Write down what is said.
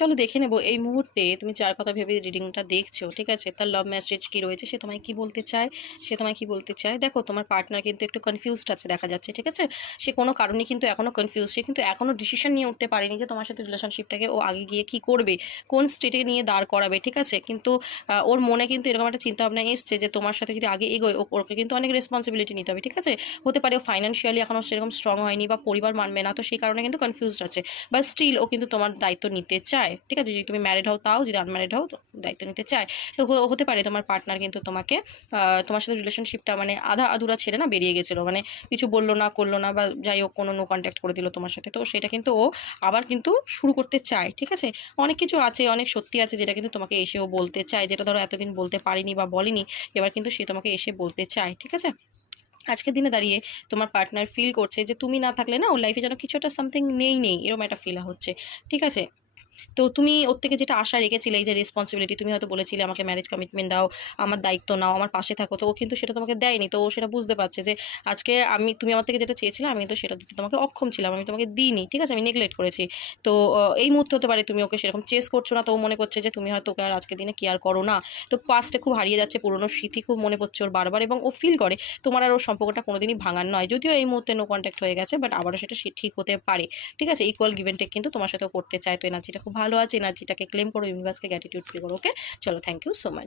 চলো দেখে নেবো এই মুহূর্তে তুমি যার কথা ভেবে রিডিংটা দেখছো, ঠিক আছে, তার লাভ মেসেজ কি রয়েছে, সে তোমায় কি বলতে চায়, সে তোমায় কি বলতে চায়। দেখো তোমার পার্টনার কিন্তু একটু কনফিউজড আছে দেখা যাচ্ছে, ঠিক আছে। সে কোনো কারণে কিন্তু এখনো কনফিউজ, সে কিন্তু এখনো ডিসিশন নিয়ে উঠতে পারেনি যে তোমার সাথে রিলেশনশিপটাকে ও আগে গিয়ে কি করবে, কোন স্টেটে নিয়ে দাঁড় করাবে, ঠিক আছে। কিন্তু ওর মনে কিন্তু এরকম একটা চিন্তা ভাবনা এসছে যে তোমার সাথে যদি আগে এগোয় ওকে কিন্তু অনেক রেসপন্সিবিলিটি নিতে হবে, ঠিক আছে। হতে পারে ও ফাইন্যান্সিয়ালি এখনো সেরকম স্ট্রং হয়নি বা পরিবার মানবে না, তো সেই কারণে কিন্তু কনফিউজড আছে। বা স্টিল ও কিন্তু তোমার দায়িত্ব নিতে চায়, ঠিক আছে। যদি তুমি ম্যারিড হও তাও, যদি আনম্যারিড হও দায়িত্ব নিতে চায়। তো হতে পারে তোমার পার্টনার কিন্তু তোমাকে তোমার সাথে রিলেশনশিপটা মানে আধা আধুরা ছেড়ে না বেরিয়ে গেছিলো, মানে কিছু বললো না করলো না বা যাই হোক কোনো নো কন্ট্যাক্ট করে দিল তোমার সাথে, তো সেটা কিন্তু ও আবার কিন্তু শুরু করতে চায়, ঠিক আছে। অনেক কিছু আছে, অনেক সত্যি আছে যেটা কিন্তু তোমাকে এসেও বলতে চায়, যেটা ধরো এতদিন বলতে পারিনি বা বলেনি, এবার কিন্তু সে তোমাকে এসে বলতে চায়, ঠিক আছে। আজকের দিনে দাঁড়িয়ে তোমার পার্টনার ফিল করছে যে তুমি না থাকলে না ওর লাইফে যেন কিছু একটা সামথিং নেই এরকম একটা ফিল হচ্ছে, ঠিক আছে। তো তুমি ওর থেকে যেটা আশা রেখেছিলে, এই যে রেসপন্সিবিলিটি, তুমি হয়তো বলেছিলে আমাকে ম্যারেজ কমিটমেন্ট দাও, আমার দায়িত্ব নাও, আমার পাশে থাকো, তো ও কিন্তু সেটা তোমাকে দেয়নি। তো ও সেটা বুঝতে পারছে যে আজকে তুমি আমার থেকে যেটা চেয়েছিলে আমি তো সেটা দিতে তোমাকে অক্ষম ছিলাম, আমি তোমাকে দিইনি, ঠিক আছে, আমি নেগলেক্ট করেছি। তো এই মুহূর্তে হতে পারে তুমি ওকে সেরকম চেস করছো না, তো ও মনে করছে যে তুমি হয়তো ওকে আর আজকের দিনে কেয়ার করো না। তো পাস্টে খুব হারিয়ে যাচ্ছে, পুরোনো স্মৃতি খুব মনে পড়ছে ওর বারবার, এবং ও ফিল করে তোমার আর ওর সম্পর্কটা কোনোদিনই ভাঙার নয়। যদিও এই মুহূর্তে নো কন্ট্যাক্ট হয়ে গেছে, বাট আবারও সেটা ঠিক হতে পারে, ঠিক আছে। ইকুয়াল গিভ এন্ড টেক কিন্তু তোমার সাথেও করতে চায়। তো এনার্জিটা খুব ভালো আছে, এনার্জিটাকে ক্লেম করো, ইউনিভার্সকে গ্র্যাটিটিউড ফিল করো। ওকে, চলো, থ্যাংক ইউ সো মাচ।